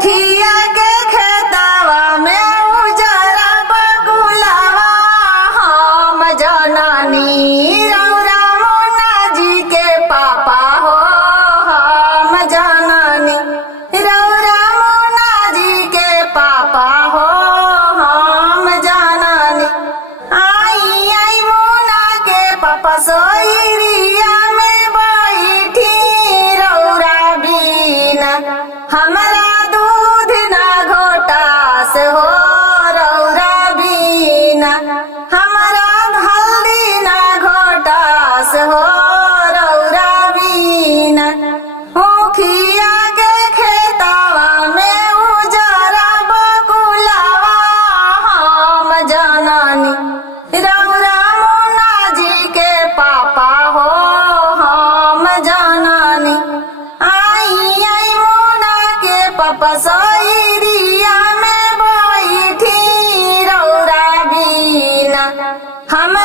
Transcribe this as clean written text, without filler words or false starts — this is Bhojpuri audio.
उखिया के खेतवा में उजरा बकुलवा हम जननी रौरा मुन्ना जी के पापा हो हम जननी रौरा मुन्ना जी के पापा हो हम जननी आई आई मुन्ना के पापा सोइरिया में बैठी रौरा बीना हमरा दूध ना घोटास हो रौरा बीना हमरा हल्दी ना घोटास हो रौरा बीना मुखिया के खेतवा में उजरा बकुलवा हम जननी रौरा मुन्ना जी के पापा हो हम जननी आई आई मुन्ना के पापा सोइरिया में बैठी रौरा बीना हम